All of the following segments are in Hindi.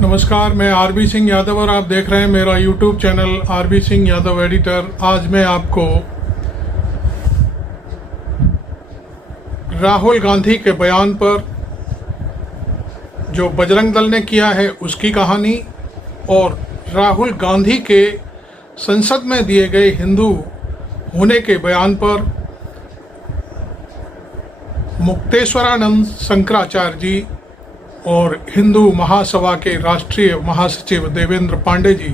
नमस्कार, मैं आरबी सिंह यादव और आप देख रहे हैं मेरा YouTube channel RB Singh Yadav editor. आज मैं आपको राहुल गांधी के बयान पर जो बजरंग दल ने किया है उसकी कहानी और राहुल गांधी के संसद में दिए गए हिंदू होने के बयान पर मुक्तेश्वरानंद शंकराचार्य जी और हिंदू महासभा के राष्ट्रीय महासचिव देवेंद्र पांडे जी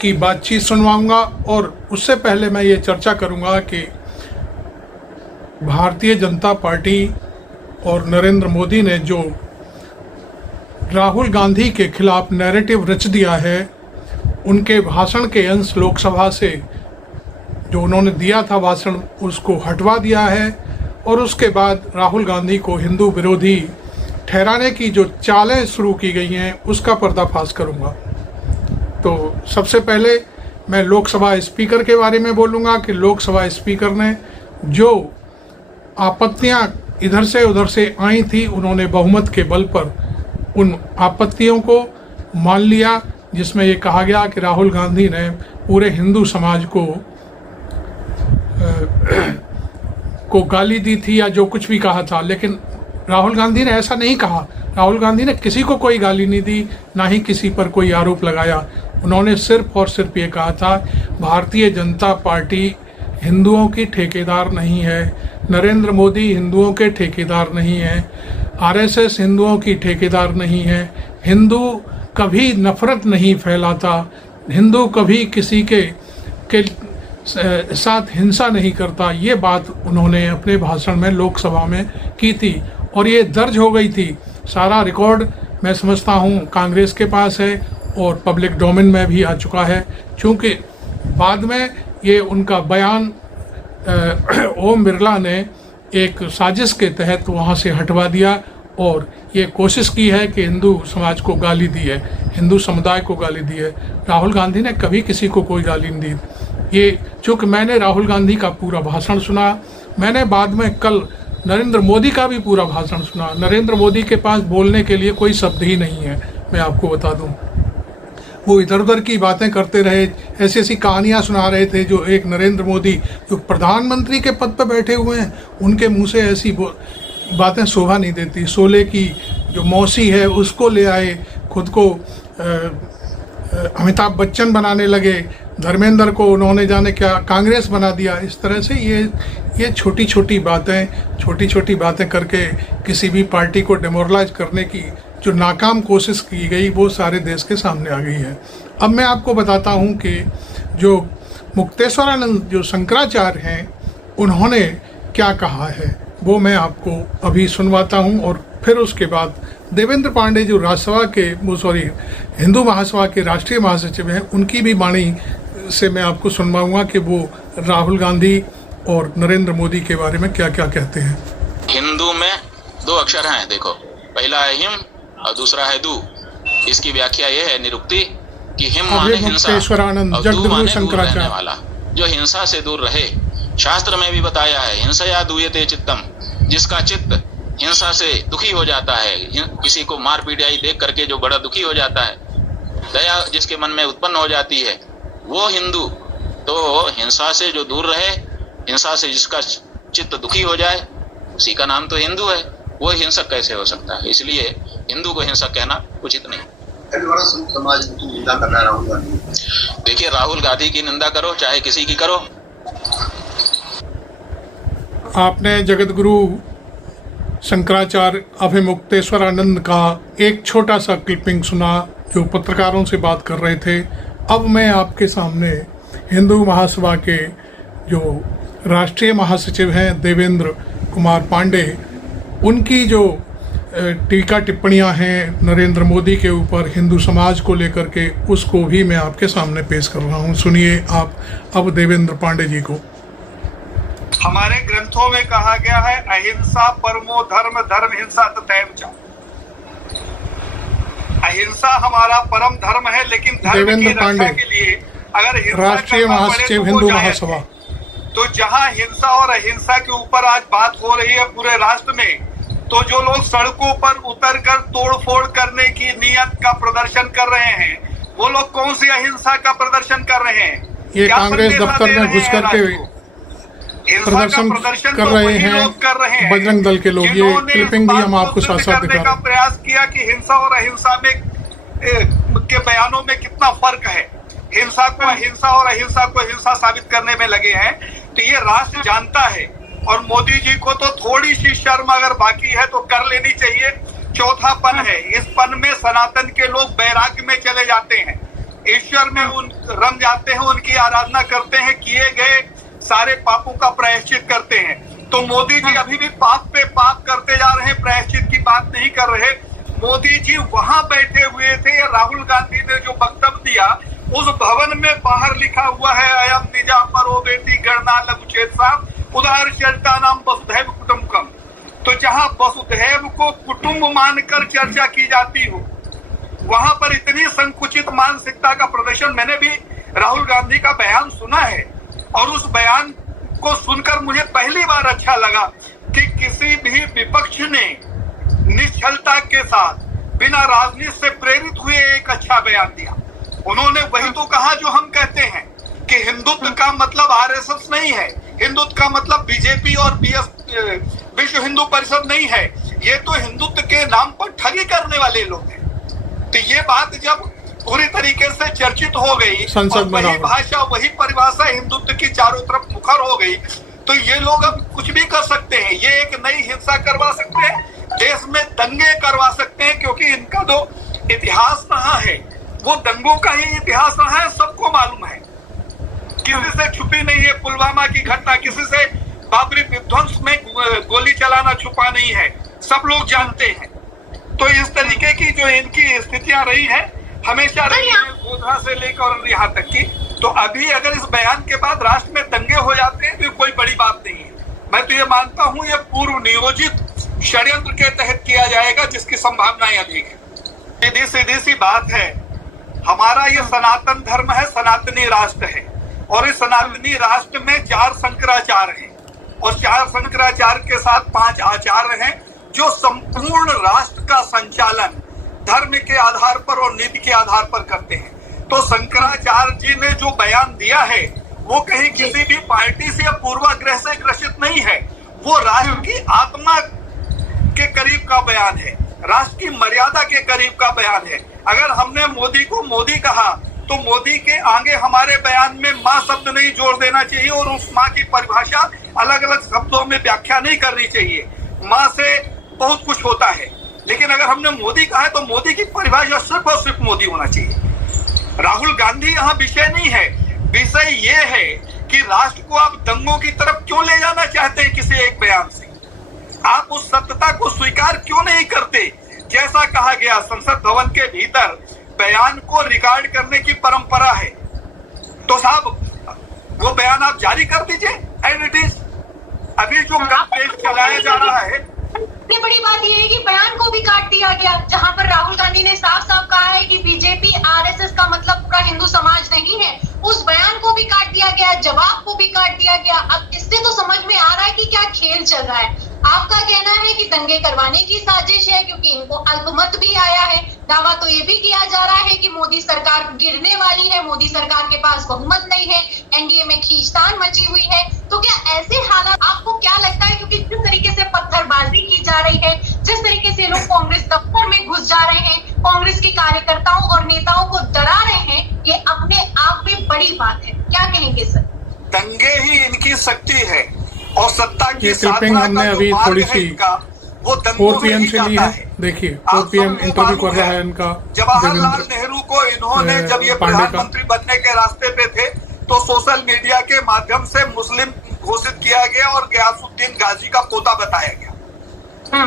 की बातचीत सुनवाऊंगा। और उससे पहले मैं ये चर्चा करूंगा कि भारतीय जनता पार्टी और नरेंद्र मोदी ने जो राहुल गांधी के खिलाफ नैरेटिव रच दिया है, उनके भाषण के अंश लोकसभा से जो उन्होंने दिया था भाषण, उसको हटवा दिया है और उसके बाद राहुल गांधी को हिंदू विरोधी ठहराने की जो चालें शुरू की गई हैं उसका पर्दाफाश करूंगा। तो सबसे पहले मैं लोकसभा स्पीकर के बारे में बोलूंगा कि लोकसभा स्पीकर ने जो आपत्तियां इधर से उधर से आई थी, उन्होंने बहुमत के बल पर उन आपत्तियों को मान लिया, जिसमें ये कहा गया कि राहुल गांधी ने पूरे हिंदू समाज को गाली दी थी या जो कुछ भी कहा था। लेकिन राहुल गांधी ने ऐसा नहीं कहा। राहुल गांधी ने किसी को कोई गाली नहीं दी, ना ही किसी पर कोई आरोप लगाया। उन्होंने सिर्फ और सिर्फ ये कहा था, भारतीय जनता पार्टी हिंदुओं की ठेकेदार नहीं है, नरेंद्र मोदी हिंदुओं के ठेकेदार नहीं है, आरएसएस हिंदुओं की ठेकेदार नहीं है, हिंदू कभी नफरत नहीं फैलाता, हिंदू कभी किसी के साथ हिंसा नहीं करता। ये बात उन्होंने अपने भाषण में लोकसभा में की थी और ये दर्ज हो गई थी। सारा रिकॉर्ड मैं समझता हूँ कांग्रेस के पास है और पब्लिक डोमेन में भी आ चुका है। चूँकि बाद में ये उनका बयान ओम बिरला ने एक साजिश के तहत वहाँ से हटवा दिया और ये कोशिश की है कि हिंदू समाज को गाली दी है, हिंदू समुदाय को गाली दी है। राहुल गांधी ने कभी किसी को कोई गाली नहीं दी। ये चूँकि मैंने राहुल गांधी का पूरा भाषण सुना, मैंने बाद में कल नरेंद्र मोदी का भी पूरा भाषण सुना। नरेंद्र मोदी के पास बोलने के लिए कोई शब्द ही नहीं है, मैं आपको बता दूं। वो इधर उधर की बातें करते रहे, ऐसी ऐसी कहानियां सुना रहे थे जो एक नरेंद्र मोदी जो प्रधानमंत्री के पद पर बैठे हुए हैं, उनके मुंह से ऐसी बातें शोभा नहीं देती। शोले की जो मौसी है उसको ले आए, खुद को अमिताभ बच्चन बनाने लगे, धर्मेंद्र को उन्होंने जाने क्या कांग्रेस बना दिया। इस तरह से ये छोटी छोटी बातें करके किसी भी पार्टी को डिमोरलाइज करने की जो नाकाम कोशिश की गई वो सारे देश के सामने आ गई है। अब मैं आपको बताता हूँ कि जो मुक्तेश्वरानंद जो शंकराचार्य हैं, उन्होंने क्या कहा है वो मैं आपको अभी सुनवाता हूँ और फिर उसके बाद देवेंद्र पांडे जो हिंदू महासभा के राष्ट्रीय महासचिव हैं, उनकी भी वाणी से मैं आपको सुनवाऊंगा कि वो राहुल गांधी और नरेंद्र मोदी के बारे में क्या क्या कहते हैं। हिंदू में दो अक्षर हैं, देखो, पहला है हिम और दूसरा है दू। इसकी व्याख्या ये है निरुक्ति कि हिम माने हिंसा और दू माने दूर रहने वाला, जो हिंसा से दूर रहे। शास्त्र में भी बताया है, हिंसया दूयते चित्तम, जिसका चित्त हिंसा से दुखी हो जाता है, किसी को मार पीटाई देख करके जो बड़ा दुखी हो जाता है, दया जिसके मन में उत्पन्न हो जाती है, वो हिंदू। तो हिंसा से जो दूर रहे, हिंसा से जिसका चित्त दुखी हो जाए, उसी का नाम तो हिंदू है। वो हिंसक कैसे हो सकता है? इसलिए हिंदू को हिंसक कहना उचित नहीं। देखिए, राहुल गांधी की निंदा करो चाहे किसी की करो। आपने जगत गुरु शंकराचार्य अभिमुक्तेश्वरानंद का एक छोटा सा क्लिपिंग सुना जो पत्रकारों से बात कर रहे थे। अब मैं आपके सामने हिंदू महासभा के जो राष्ट्रीय महासचिव हैं देवेंद्र कुमार पांडे, उनकी जो टीका टिप्पणियां हैं नरेंद्र मोदी के ऊपर हिंदू समाज को लेकर के, उसको भी मैं आपके सामने पेश कर रहा हूं। सुनिए आप अब देवेंद्र पांडे जी को। हमारे ग्रंथों में कहा गया है, अहिंसा परमो धर्म, धर्म हिंसा तथैव च। अहिंसा हमारा परम धर्म है, लेकिन धर्म की रक्षा के लिए अगर राष्ट्रीय महासचिव हिंदू महासभा, तो जहां हिंसा और अहिंसा के ऊपर आज बात हो रही है पूरे राष्ट्र में, तो जो लोग सड़कों पर उतरकर तोड़फोड़ करने की नियत का प्रदर्शन कर रहे हैं, वो लोग कौन सी अहिंसा का प्रदर्शन कर रहे हैं? ये कांग्रेस दफ्तर में घुस करके प्रदर्शन कर रहे हैं बजरंग दल के लोग। ये क्लिपिंग भी हम आपको साथ साथ दिखा रहे हैं। प्रयास किया कि हिंसा और अहिंसा में के बयानों में कितना फर्क है, हिंसा को अहिंसा और अहिंसा को हिंसा साबित करने में लगे हैं। तो ये राष्ट्र जानता है और मोदी जी को तो थोड़ी सी शर्म अगर बाकी है तो कर लेनी चाहिए। चौथा पन है, इस पन में सनातन के लोग वैराग्य में चले जाते हैं, ईश्वर में रम जाते हैं, उनकी आराधना करते हैं, किए गए सारे पापों का प्रायश्चित करते हैं। तो मोदी जी अभी भी पाप पे पाप करते जा रहे हैं, प्रायश्चित की बात नहीं कर रहे। मोदी जी वहां बैठे हुए थे, राहुल गांधी ने जो वक्तव्य दिया उस भवन में बाहर लिखा हुआ है अयम निजा परो बेटी गणना लघुचेत साहब उदार चर्चा नाम वसुधैव कुटुंबकम। तो जहां वसुधैव को कुटुंब मानकर चर्चा की जाती हो, वहां पर इतनी संकुचित मानसिकता का प्रदर्शन। मैंने भी राहुल गांधी का बयान सुना है और उस बयान को सुनकर मुझे पहली बार अच्छा लगा कि किसी भी विपक्ष ने निश्चलता के साथ बिना राजनीति से प्रेरित हुए एक अच्छा बयान दिया। उन्होंने वही तो कहा जो हम कहते हैं कि हिंदुत्व का मतलब आरएसएस नहीं है, हिंदुत्व का मतलब बीजेपी और विश्व हिंदू परिषद नहीं है, ये तो हिंदुत्व के नाम पर ठगी करने वाले लोग हैं। तो ये बात जब पूरी तरीके से चर्चित हो गई और वही भाषा वही परिभाषा हिंदुत्व की चारों तरफ मुखर हो गई, तो ये लोग अब कुछ भी कर सकते हैं। ये एक नई हिंसा करवा सकते हैं, देश में दंगे करवा सकते हैं, क्योंकि इनका जो इतिहास रहा है वो दंगों का ही इतिहास रहा है, सबको मालूम है, किसी से छुपी नहीं है। पुलवामा की घटना, किसी से बाबरी विध्वंस में गोली चलाना छुपा नहीं है, सब लोग जानते हैं। तो इस तरीके की जो इनकी स्थितियां रही है हमेशा रही है, गोधरा से लेकर यहाँ तक की। तो अभी अगर इस बयान के बाद राष्ट्र में दंगे हो जाते हैं तो कोई बड़ी बात नहीं है। मैं तो ये मानता हूँ ये पूर्व नियोजित षड्यंत्र के तहत किया जाएगा, जिसकी संभावनाएं अधिक है। सीधी सीधी सी बात है, हमारा ये सनातन धर्म है, सनातनी राष्ट्र है, और इस सनातनी राष्ट्र में 4 शंकराचार्य हैं और 4 शंकराचार्य के साथ 5 आचार्य हैं जो संपूर्ण राष्ट्र का संचालन धर्म के आधार पर और नीति के आधार पर करते हैं। तो शंकराचार्य जी ने जो बयान दिया है वो कहीं किसी भी पार्टी से या पूर्वाग्रह से ग्रसित नहीं है, वो राष्ट्र की आत्मा के करीब का बयान है, राष्ट्र की मर्यादा के करीब का बयान है। अगर हमने मोदी को मोदी कहा तो मोदी के आगे हमारे बयान में माँ शब्द नहीं जोड़ देना चाहिए और उस माँ की परिभाषा अलग अलग शब्दों में व्याख्या नहीं करनी चाहिए। माँ से बहुत कुछ होता है, लेकिन अगर हमने मोदी कहा है तो मोदी की परिभाषा सिर्फ और सिर्फ मोदी होना चाहिए। राहुल गांधी यहाँ विषय नहीं है, विषय ये है कि राष्ट्र को आप दंगों की तरफ क्यों ले जाना चाहते हैं किसी एक बयान से। आप उस सत्यता को स्वीकार क्यों नहीं करते? जैसा कहा गया संसद भवन के भीतर बयान को रिकॉर्ड करने की परंपरा है, तो साहब वो बयान आप जारी कर दीजिए एज इट इज। अभी जो पेज चलाया जा रहा है, सबसे बड़ी बात यह है कि बयान को भी काट दिया गया, जहां पर राहुल गांधी ने साफ साफ कहा है कि बीजेपी आरएसएस का मतलब पूरा हिंदू समाज नहीं है। उस बयान को भी काट दिया गया, जवाब को भी काट दिया गया। अब इससे तो समझ में आ रहा है कि क्या खेल चल रहा है। आपका कहना है कि दंगे करवाने की साजिश है क्योंकि इनको अल्पमत भी आया है। दावा तो ये भी किया जा रहा है कि मोदी सरकार गिरने वाली है, मोदी सरकार के पास बहुमत नहीं है, एनडीए में खींचतान मची हुई है। तो क्या ऐसे हालात आपको क्या लगता है, क्योंकि जिस तरीके से पत्थरबाजी की जा रही है, जिस तरीके से लोग कांग्रेस दफ्तर में घुस जा रहे हैं, कांग्रेस के कार्यकर्ताओं और नेताओं को डरा रहे हैं, ये अपने आप में बड़ी बात है। क्या कहेंगे सर? दंगे ही इनकी शक्ति है और सत्ता की क्लिपिंग हमने अभी थोड़ी सी वो 4 PM से ली है। देखिए 4 PM इंटरव्यू कर रहा है इनका जवाहरलाल नेहरू को इन्होंने जब ये प्रधानमंत्री बनने के रास्ते पे थे तो सोशल मीडिया के माध्यम से मुस्लिम घोषित किया गया और गयासुद्दीन गाजी का पोता बताया गया।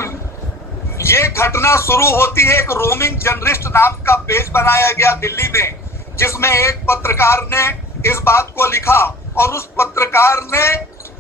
ये घटना शुरू होती है, एक रोमिंग जर्नलिस्ट नाम का पेज बनाया गया दिल्ली में, जिसमें एक पत्रकार ने इस बात को लिखा और उस पत्रकार ने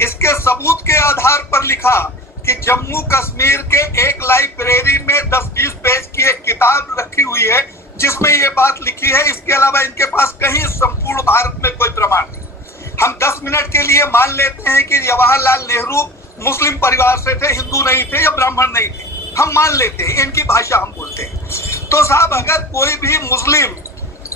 इसके सबूत के आधार पर लिखा कि जम्मू कश्मीर के एक लाइब्रेरी में 10-20 पेज की एक किताब रखी हुई है जिसमें ये बात लिखी है। इसके अलावा इनके पास कहीं संपूर्ण भारत में कोई प्रमाण नहीं। हम 10 मिनट के लिए मान लेते हैं कि जवाहरलाल नेहरू मुस्लिम परिवार से थे, हिंदू नहीं थे या ब्राह्मण नहीं थे, हम मान लेते हैं, इनकी भाषा हम बोलते हैं। तो साहब अगर कोई भी मुस्लिम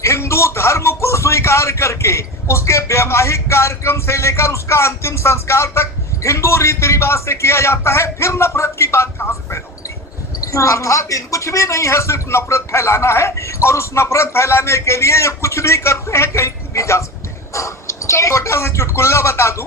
हिंदू धर्म को स्वीकार करके उसके वैवाहिक कार्यक्रम से लेकर उसका अंतिम संस्कार तक हिंदू रीति रिवाज से किया जाता है, फिर नफरत की बात कहां से पैदा होती है? अर्थात इन कुछ भी नहीं है, सिर्फ नफरत फैलाना है, और उस नफरत फैलाने के लिए ये कुछ भी करते हैं, कहीं भी जा सकते हैं। छोटा सा चुटकुल्ला बता दूं,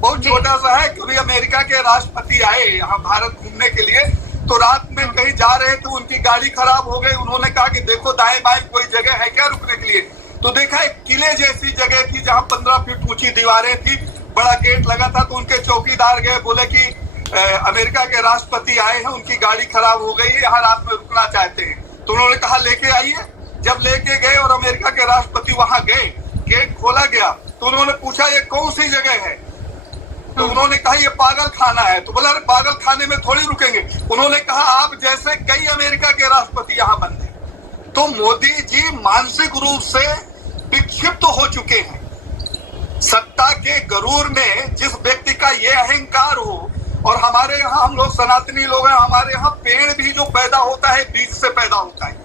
बहुत छोटा सा है। कभी अमेरिका के राष्ट्रपति आए यहाँ भारत घूमने के लिए, तो रात में कहीं जा रहे थे, उनकी गाड़ी खराब हो गई। उन्होंने कहा कि देखो दाएं बाएं कोई जगह है क्या रुकने के लिए? तो देखा एक किले जैसी जगह थी जहां 15 फीट ऊंची दीवारें थी, बड़ा गेट लगा था। तो उनके चौकीदार गए, बोले कि अमेरिका के राष्ट्रपति आए हैं, उनकी गाड़ी खराब हो गई है, यहाँ रात में रुकना चाहते हैं। तो उन्होंने कहा लेके आइए। जब लेके गए और अमेरिका के राष्ट्रपति वहां गए, गेट खोला गया, तो उन्होंने पूछा ये कौन सी जगह है? तो उन्होंने कहा ये पागल खाना है। तो बोला पागल खाने में थोड़ी रुकेंगे। उन्होंने कहा आप जैसे कई अमेरिका के राष्ट्रपति यहाँ बन गए। तो मोदी जी मानसिक रूप से विक्षिप्त हो चुके हैं। सत्ता के गरूर में जिस व्यक्ति का ये अहंकार हो, और हमारे यहाँ हम लोग सनातनी लोग हैं, हमारे यहाँ पेड़ भी जो पैदा होता है बीज से पैदा होता है,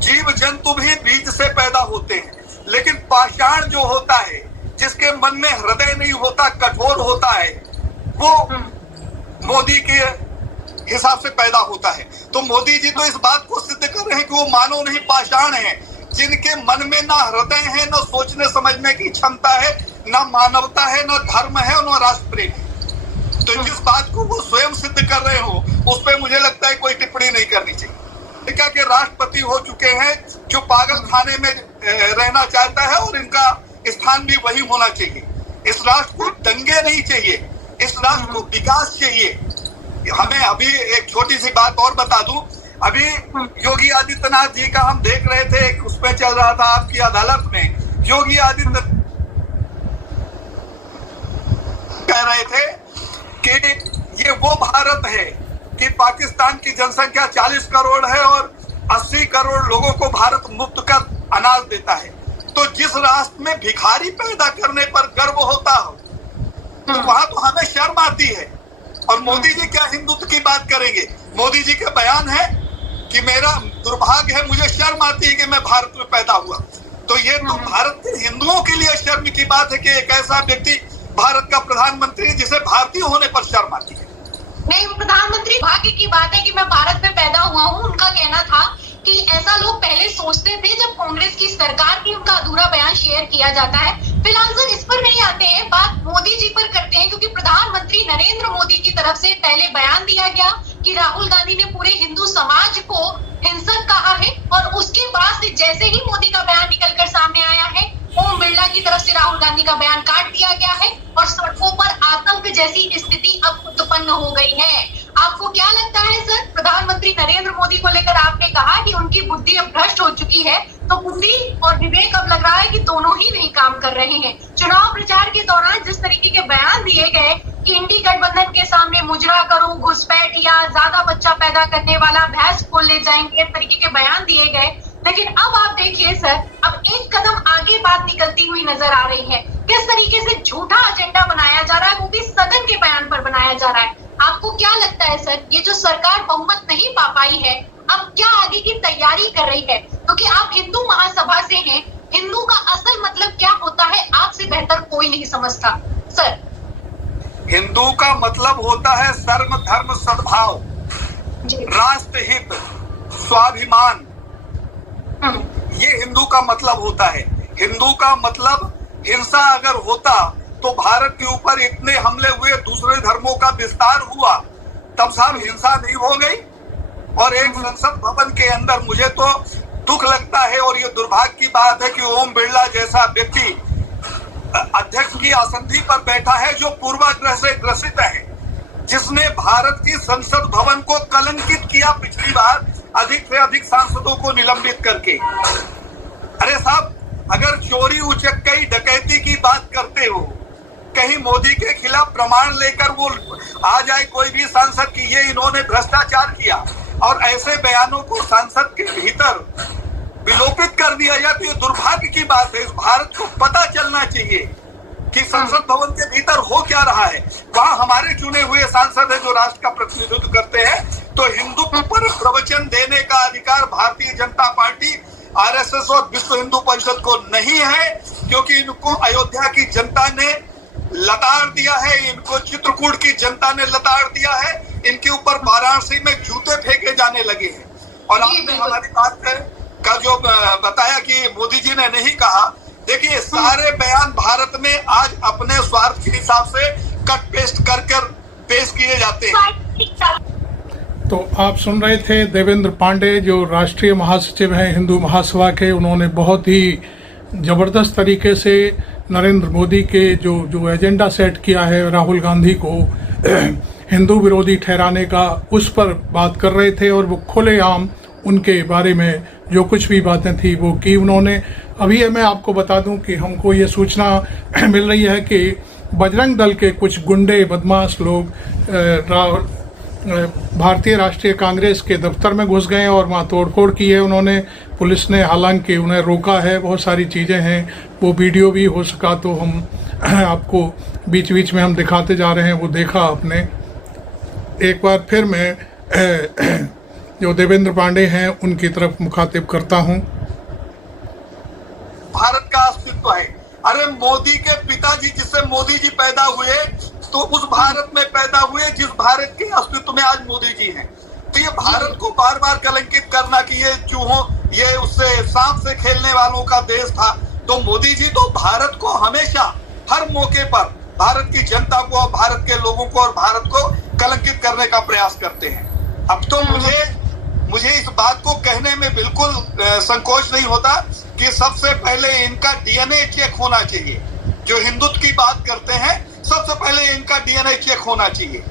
जीव जंतु भी बीज से पैदा होते हैं। लेकिन पाषाण जो होता है, जिसके मन में हृदय नहीं होता, कठोर होता है, वो मोदी के हिसाब से पैदा होता है। तो मोदी जी तो इस बात को सिद्ध कर रहे हैं कि वो मानव नहीं पाषाण है, जिनके मन में ना हृदय है, ना सोचने समझने की क्षमता है, ना मानवता है, ना धर्म है, ना राष्ट्र प्रेम है। तो जिस बात को वो स्वयं सिद्ध कर रहे हो, उस पर मुझे लगता है कोई टिप्पणी नहीं करनी चाहिए। अमेरिका के राष्ट्रपति हो चुके हैं जो पागल खाने में रहना चाहता है, और इनका स्थान भी वही होना चाहिए। इस राष्ट्र को दंगे नहीं चाहिए, इस राष्ट्र को विकास चाहिए। हमें अभी एक छोटी सी बात और बता दूं, अभी योगी आदित्यनाथ जी का हम देख रहे थे, उसमें चल रहा था आपकी अदालत में, योगी आदित्यनाथ कह रहे थे कि ये वो भारत है कि पाकिस्तान की जनसंख्या 40 करोड़ है और 80 करोड़ लोगों को भारत मुफ्त कर अनाज देता है। तो जिस राष्ट्र में भिखारी पैदा करने पर गर्व होता हो, तो वहां तो हमें शर्म आती है। और मोदी जी क्या हिंदुत्व की बात करेंगे? मोदी जी के बयान है कि मेरा दुर्भाग्य है, मुझे शर्म आती है कि मैं भारत में पैदा हुआ। तो ये तो भारत के हिंदुओं के लिए शर्म की बात है कि एक ऐसा व्यक्ति भारत का प्रधानमंत्री जिसे भारतीय होने पर शर्म आती है। नहीं, प्रधानमंत्री भाग्य की बात है कि मैं भारत में पैदा हुआ हूँ। उनका कहना था कि ऐसा लोग पहले सोचते थे जब कांग्रेस की सरकार की उनका अधूरा बयान शेयर किया जाता है। फिलहाल सर इस पर नहीं आते हैं, बात मोदी जी पर करते हैं, क्योंकि प्रधानमंत्री नरेंद्र मोदी की तरफ से पहले बयान दिया गया कि राहुल गांधी ने पूरे हिंदू समाज को हिंसक कहा है, और उसके बाद से जैसे ही मोदी का बयान निकलकर सामने आया है, ओम बिरला की तरफ से राहुल गांधी का बयान काट दिया गया है, और सड़कों पर आतंक जैसी स्थिति अब उत्पन्न हो गई है। आपको क्या लगता है सर, प्रधानमंत्री नरेंद्र मोदी को लेकर आपने कहा कि उनकी बुद्धि अब भ्रष्ट हो चुकी है, तो बुद्धि और विवेक अब लग रहा है कि दोनों ही नहीं काम कर रहे हैं। चुनाव प्रचार के दौरान जिस तरीके के बयान दिए गए कि इंडी गठबंधन के सामने मुजरा करो, घुसपैठ या ज्यादा बच्चा पैदा करने वाला भैंस खोल ले जाएंगे, इस तरीके के बयान दिए गए। लेकिन अब आप देखिए सर, अब एक कदम आगे बात निकलती हुई नजर आ रही है। किस तरीके से झूठा एजेंडा बनाया जा रहा है, वो भी सदन के बयान पर बनाया जा रहा है। आपको क्या लगता है सर, ये जो सरकार बहुमत नहीं पा पाई है, अब क्या आगे की तैयारी कर रही है? क्योंकि आप हिंदू महासभा से हैं, हिंदू का असल मतलब क्या होता है आपसे बेहतर कोई नहीं समझता सर। हिंदू का मतलब होता है सर्व धर्म सद्भाव, राष्ट्र हित, स्वाभिमान, ये हिंदू का मतलब होता है। हिंदू का मतलब हिंसा अगर होता तो भारत के ऊपर इतने हमले हुए, दूसरे धर्मों का विस्तार हुआ, तब साहब हिंसा नहीं हो गई। और एक संसद भवन के अंदर मुझे तो दुख लगता है, और ये दुर्भाग्य की बात है कि ओम बिरला जैसा व्यक्ति अध्यक्ष की आसंदी पर बैठा है जो पूर्वाग्रह से ग्रसित है, जिसने भारत की संसद भवन को कलंकित किया पिछली बार अधिक से अधिक सांसदों को निलंबित करके। अरे साहब, अगर चोरी उचक्कई डकैती की बात करते हो, कहीं मोदी के खिलाफ प्रमाण लेकर वो आ जाए कोई भी सांसद कि ये इन्होंने भ्रष्टाचार किया, और ऐसे बयानों को संसद के भीतर विलोपित कर दिया जाए, तो ये दुर्भाग्य की बात है। इस भारत को पता चलना चाहिए कि संसद भवन के भीतर हो क्या रहा है। वहां हमारे चुने हुए सांसद है जो राष्ट्र का प्रतिनिधित्व करते हैं, तो हिंदुत्व पर प्रवचन देने का अधिकार भारतीय जनता पार्टी, आरएसएस और विश्व हिंदू परिषद को नहीं है, क्योंकि इनको अयोध्या की जनता ने लताड़ दिया है, इनको चित्रकूट की जनता ने लताड़ दिया है, इनके ऊपर वाराणसी में जूते फेंके जाने लगे हैं। और आपने हमारी बात का जो बताया कि मोदी जी ने नहीं कहा, देखिए सारे बयान भारत में आज अपने स्वार्थ के हिसाब से कट पेस्ट कर पेश किए जाते हैं। तो आप सुन रहे थे देवेंद्र पांडे, जो राष्ट्रीय महासचिव हैं हिंदू महासभा के। उन्होंने बहुत ही जबरदस्त तरीके से नरेंद्र मोदी के जो एजेंडा सेट किया है राहुल गांधी को हिंदू विरोधी ठहराने का, उस पर बात कर रहे थे। और वो खुलेआम उनके बारे में जो कुछ भी बातें थी वो की उन्होंने। अभी मैं आपको बता दूं कि हमको ये सूचना मिल रही है कि बजरंग दल के कुछ गुंडे बदमाश लोग भारतीय राष्ट्रीय कांग्रेस के दफ्तर में घुस गए और वहाँ तोड़फोड़ की है उन्होंने। पुलिस ने हालांकि उन्हें रोका है, बहुत सारी चीज़ें हैं, वो वीडियो भी हो सका तो हम आपको बीच बीच में हम दिखाते जा रहे हैं, वो देखा आपने। एक बार फिर मैं जो देवेंद्र पांडे हैं उनकी तरफ मुखातिब करता हूं। भारत का अस्तित्व है। अरे मोदी के पिताजी जिससे मोदी जी पैदा हुए, तो उस भारत में पैदा हुए जिस भारत के अस्तित्व में आज मोदी जी हैं। तो ये भारत को बार बार कलंकित करना कि ये चूहों, ये उससे सांप से खेलने वालों का देश था, तो मोदी जी तो भारत को हमेशा हर मौके पर भारत की जनता को और भारत के लोगों को और भारत को कलंकित करने का प्रयास करते हैं। अब तो मुझे इस बात को कहने में बिल्कुल संकोच नहीं होता कि सबसे पहले इनका डीएनए चेक होना चाहिए। जो हिंदुत्व की बात करते हैं, सबसे पहले इनका डीएनए चेक होना चाहिए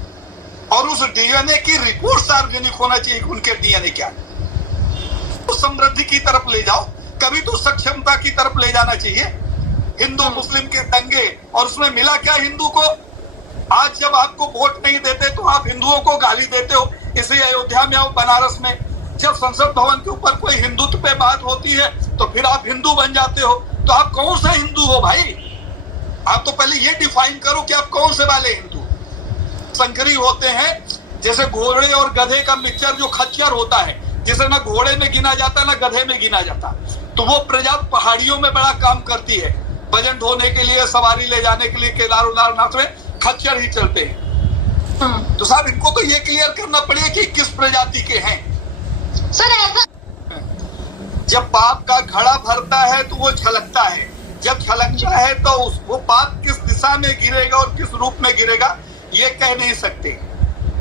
और उस डीएनए की रिपोर्ट सार्वजनिक होना चाहिए कि उनके डीएनए क्या है। तो समृद्धि की तरफ ले जाओ, कभी तो सक्षमता की तरफ ले जाना चाहिए। हिंदू मुस्लिम के दंगे, और उसमें मिला क्या हिंदू को? आज जब आपको वोट नहीं देते तो आप हिंदुओं को गाली देते हो। इसी अयोध्या में और बनारस में जब संसद भवन के ऊपर कोई हिंदुत्व पे बात होती है तो फिर आप हिंदू बन जाते हो। तो आप कौन से हिंदू हो भाई? आप तो पहले ये डिफाइन करो कि आप कौन से वाले हिंदू। संकरी होते हैं, जैसे घोड़े और गधे का मिक्सचर जो खच्चर होता है, जिसे ना घोड़े में गिना जाता ना गधे में गिना जाता, तो वो प्रजा पहाड़ियों में बड़ा काम करती है। वजन ढोने के लिए, सवारी ले जाने के लिए केदारनाथ में खच्चर ही चलते हैं। तो साहब इनको तो ये क्लियर करना पड़ेगा कि किस प्रजाति के हैं। सर ऐसा जब पाप का घड़ा भरता है तो वो छलकता है, जब छलकता है तो वो पाप किस दिशा में गिरेगा और किस रूप में गिरेगा ये कह नहीं सकते।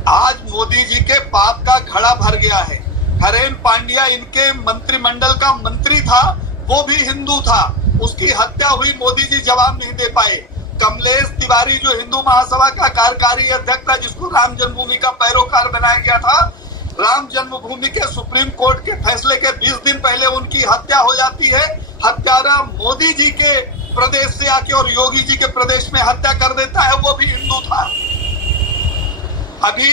आज मोदी जी के पाप का घड़ा भर गया है। हरेन पांड्या इनके मंत्रिमंडल का मंत्री था, वो भी हिंदू था, उसकी हत्या हुई, मोदी जी जवाब नहीं दे पाए। कमलेश तिवारी जो हिंदू महासभा का कार्यकारी अध्यक्ष था, जिसको राम जन्मभूमि का पैरोकार बनाया गया था, राम जन्मभूमि के सुप्रीम कोर्ट के फैसले के 20 दिन पहले उनकी हत्या हो जाती है। हत्यारा मोदी जी के प्रदेश से आके और योगी जी के प्रदेश में हत्या कर देता है, वो भी हिंदू था। अभी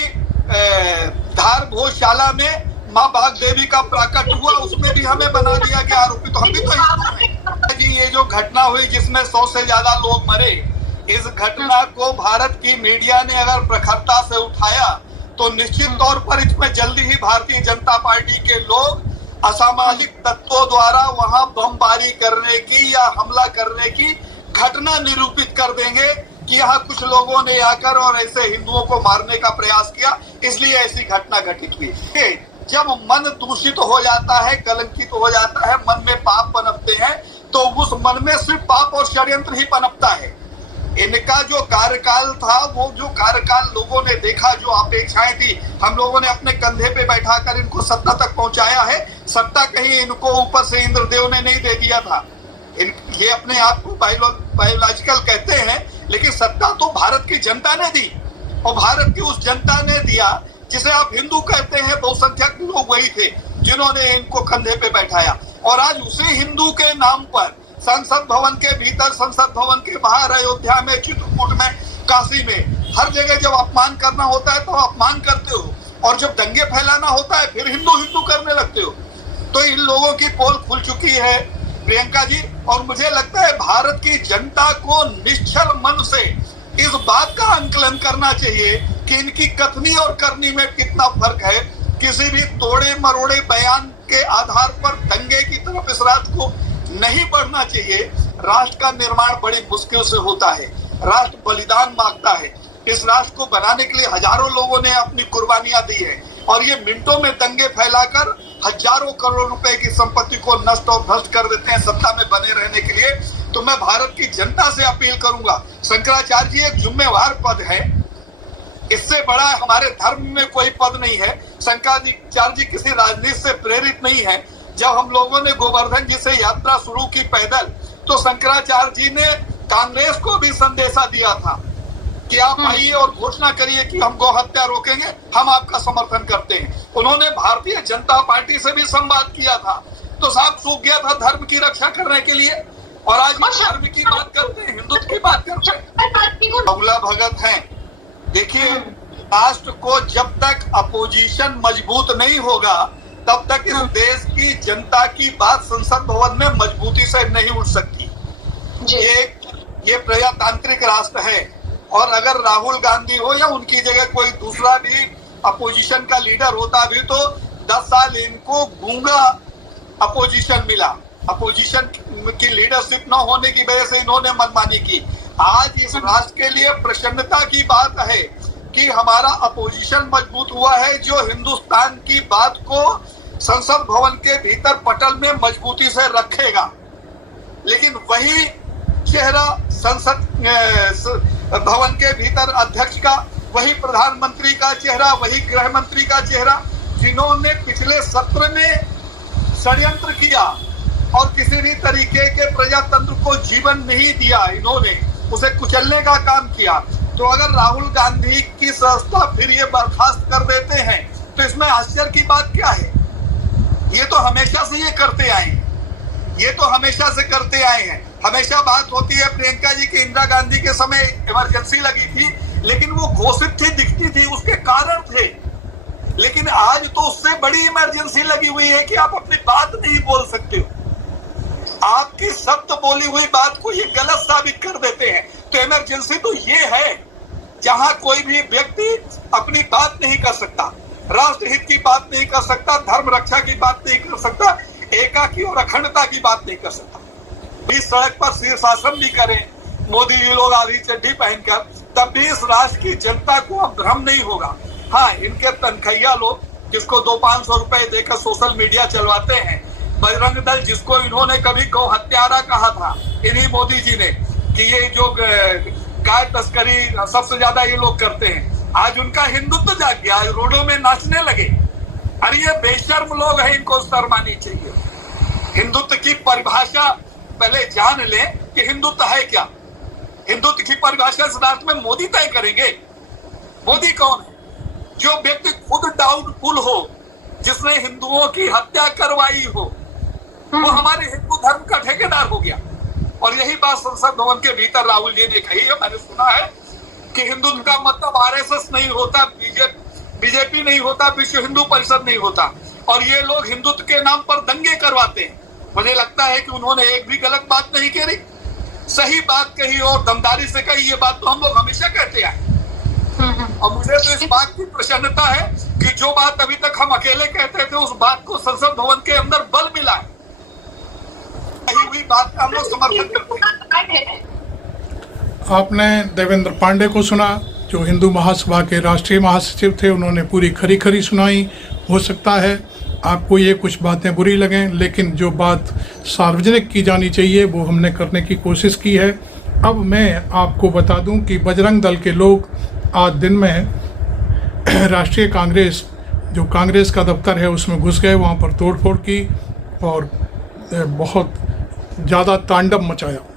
धार भोजशाला में माँ बाग देवी का प्राकट हुआ, उसमें भी हमें बना दिया गया आरोपी। तो हम भी तो हिंदू हैं जी। ये जो घटना हुई जिसमें 100 से ज्यादा लोग मरे, इस घटना को भारत की मीडिया ने अगर प्रखरता से उठाया तो निश्चित तौर पर इसमें जल्दी ही भारतीय जनता पार्टी के लोग असामाजिक तत्वों द्वारा वहां बमबारी करने की या हमला करने की घटना निरूपित कर देंगे कि यहाँ कुछ लोगों ने आकर और ऐसे हिंदुओं को मारने का प्रयास किया, इसलिए ऐसी घटना घटित हुई। जब मन दूषित हो जाता है, कलंकित हो जाता है, मन में पाप पनपते हैं, तो उस मन में सिर्फ पाप और षड्यंत्र ही पनपता है। इनका जो कार्यकाल था, वो जो कार्यकाल लोगों ने देखा, जो अपेक्षाएं थी, हम लोगों ने अपने कंधे पे बैठाकर इनको सत्ता तक पहुंचाया है। सत्ता कहीं इनको ऊपर से इंद्रदेव ने नहीं दे दिया था। ये अपने आप को बायोलॉजिकल कहते हैं, लेकिन सत्ता तो भारत की जनता ने दी, और भारत की उस जनता ने दिया जिसे आप हिंदू कहते हैं। बहुसंख्यक लोग वही थे जिन्होंने इनको कंधे पे बैठाया, और आज उसी हिंदू के नाम पर संसद भवन के भीतर, संसद भवन के बाहर, अयोध्या में, चित्रकूट में, काशी में, हर जगह जब अपमान करना होता है तो अपमान करते हो, और जब दंगे फैलाना होता है फिर हिंदू हिंदू करने लगते हो। तो इन लोगों की पोल खुल चुकी है प्रियंका जी, और मुझे लगता है भारत की जनता को निश्चल मन से इस बात का आंकलन करना चाहिए कि इनकी कथनी और करनी में कितना फर्क है। किसी भी तोड़े मरोड़े बयान के आधार पर दंगे की तरफ इस राष्ट्र को नहीं बढ़ना चाहिए। राष्ट्र का निर्माण बड़ी मुश्किल से होता है, राष्ट्र बलिदान मांगता है। इस राष्ट्र को बनाने के लिए हजारों लोगों ने अपनी कुर्बानियां दी है और ये मिनटों में दंगे फैलाकर हजारों करोड़ रुपए की संपत्ति को नष्ट और भ्रष्ट कर देते हैं सत्ता में बने रहने के लिए। तो मैं भारत की जनता से अपील करूंगा, शंकराचार्य जी एक जिम्मेवार पद है, इससे बड़ा हमारे धर्म में कोई पद नहीं है। शंकराचार्य जी किसी राजनीति से प्रेरित नहीं है। जब हम लोगों ने गोवर्धन जी से यात्रा शुरू की पैदल, तो शंकराचार्य जी ने कांग्रेस को भी संदेशा दिया था कि आप आइए और घोषणा करिए कि हम गौ हत्या रोकेंगे, हम आपका समर्थन करते हैं। उन्होंने भारतीय जनता पार्टी से भी संवाद किया था, तो साफ सूख गया था धर्म की रक्षा करने के लिए। और आज धर्म की बात करते हैं, हिंदुत्व की बात करते हैं, बगुला भगत हैं। देखिए, राष्ट्र को जब तक अपोजिशन मजबूत नहीं होगा तब तक इस देश की जनता की बात संसद भवन में मजबूती से नहीं उठ सकती। ये प्रजातांत्रिक राष्ट्र है और अगर राहुल गांधी हो या उनकी जगह कोई दूसरा भी अपोजिशन का लीडर होता भी तो 10 साल इनको गूंगा अपोजिशन मिला। अपोजिशन की लीडरशिप न होने की वजह से इन्होंने मनमानी की। आज इस राष्ट्र के लिए प्रसन्नता की बात है कि हमारा अपोजिशन मजबूत हुआ है, जो हिंदुस्तान की बात को संसद भवन के भीतर पटल में मजबूती से रखेगा। लेकिन वही चेहरा संसद भवन के भीतर अध्यक्ष का, वही प्रधानमंत्री का चेहरा, वही गृह मंत्री का चेहरा, जिन्होंने पिछले सत्र में षड्यंत्र किया और किसी भी तरीके के प्रजातंत्र को जीवन नहीं दिया, इन्होंने उसे कुचलने का काम किया। तो अगर राहुल गांधी की संस्था फिर ये बर्खास्त कर देते हैं तो इसमें आश्चर्य की बात क्या है? ये तो हमेशा से ये करते आए हैं, ये तो हमेशा से करते आए हैं। हमेशा बात होती है प्रियंका जी की इंदिरा गांधी के समय इमरजेंसी लगी थी, लेकिन वो घोषित थी, दिखती थी, उसके कारण थे। लेकिन आज तो उससे बड़ी इमरजेंसी लगी हुई है कि आप अपनी बात नहीं बोल सकते हो, आपकी सत्य बोली हुई बात को ये गलत साबित कर देते हैं। तो इमरजेंसी तो ये है जहां कोई भी व्यक्ति अपनी बात नहीं कर सकता, राष्ट्र हित की बात नहीं कर सकता, धर्म रक्षा की बात नहीं कर सकता, एकाकी और अखंडता की बात नहीं कर सकता। इस सड़क पर शीर्षासन भी करें मोदी जी लोग आधी चड्डी पहनकर, तब भी इस राष्ट्र की जनता को अब भ्रम नहीं होगा। हाँ, इनके तनखैया लोग जिसको 200-500 रुपए देकर सोशल मीडिया चलवाते हैं, बजरंग दल जिसको इन्होंने कभी गौ हत्यारा कहा था, इन्हीं मोदी जी ने, कि ये जो गाय तस्करी सबसे ज्यादा ये लोग करते हैं, आज उनका हिंदुत्व जाग गया, आज रोडों में नाचने लगे। अरे ये बेशर्म लोग हैं, इनको शर्म आनी चाहिए। हिंदुत्व की परिभाषा पहले जान लें कि हिंदुत्व है क्या। हिंदुत्व की परिभाषा इस राष्ट्र में मोदी तय करेंगे। मोदी कौन है? जो व्यक्ति खुद डाउटफुल हो, जिसने हिंदुओं की हत्या करवाई हो, वो हमारे हिंदू धर्म का ठेकेदार हो गया। और यही बात संसद भवन के भीतर राहुल जी ने कही है। मैंने सुना है कि हिंदुत्व का मतलब आरएसएस नहीं होता, बीजेपी नहीं होता, विश्व हिंदू परिषद नहीं होता, और ये लोग हिंदुत्व के नाम पर दंगे करवाते हैं। मुझे लगता है कि उन्होंने एक भी गलत बात नहीं कही, सही बात कही और दमदारी से कही। ये बात तो हम लोग हमेशा कहते आए और मुझे तो इस बात की प्रसन्नता है कि जो बात अभी तक हम अकेले कहते थे, उस बात को संसद भवन के अंदर बल मिला है। कही हुई बात का हम लोग समर्थन करते हैं। आपने देवेंद्र पांडे को सुना, जो हिंदू महासभा के राष्ट्रीय महासचिव थे। उन्होंने पूरी खरी खरी सुनाई। हो सकता है आपको ये कुछ बातें बुरी लगें, लेकिन जो बात सार्वजनिक की जानी चाहिए वो हमने करने की कोशिश की है। अब मैं आपको बता दूं कि बजरंग दल के लोग आज दिन में राष्ट्रीय कांग्रेस, जो कांग्रेस का दफ्तर है, उसमें घुस गए, वहाँ पर तोड़फोड़ की और बहुत ज़्यादा तांडव मचाया।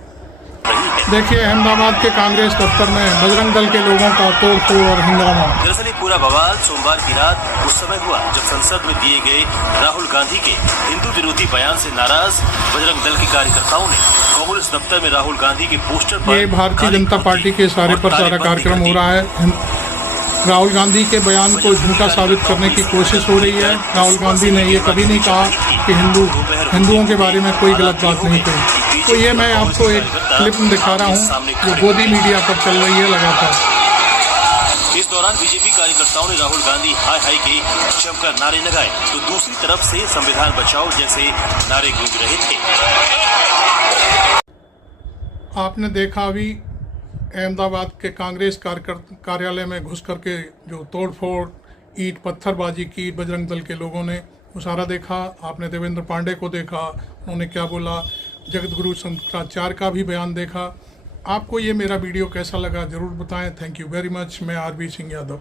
देखिए, अहमदाबाद के कांग्रेस दफ्तर में बजरंग दल के लोगों का तोड़फोड़ और हंगामा। दरअसल पूरा बवाल सोमवार की रात उस समय हुआ जब संसद में दिए गए राहुल गांधी के हिंदू विरोधी बयान से नाराज बजरंग दल के कार्यकर्ताओं ने कांग्रेस दफ्तर में राहुल गांधी के पोस्टर पर, ये भारतीय जनता पार्टी के सारे पर सारा कार्यक्रम हो रहा है। राहुल गांधी के बयान को झूठा साबित करने की कोशिश हो रही है। राहुल गांधी ने ये कभी नहीं कहा कि हिंदुओं के बारे में कोई गलत बात नहीं कही। तो ये मैं आपको एक क्लिप दिखा रहा हूँ जो गोदी मीडिया पर चल रही है लगातार। इस दौरान दौरान बीजेपी कार्यकर्ताओं ने राहुल गांधी हाय हाय के जमकर नारे लगाए, तो दूसरी तरफ से संविधान बचाओ जैसे नारे गूंज रहे थे। आपने देखा अभी अहमदाबाद के कांग्रेस कार्यालय में घुस करके जो तोड़फोड़, ईंट पत्थरबाजी की बजरंग दल के लोगों ने, वो सारा देखा। आपने देवेंद्र पांडे को देखा, उन्होंने क्या बोला, जगत गुरु शंकराचार्य का भी बयान देखा। आपको ये मेरा वीडियो कैसा लगा ज़रूर बताएं। Thank you very much. मैं आरबी सिंह यादव।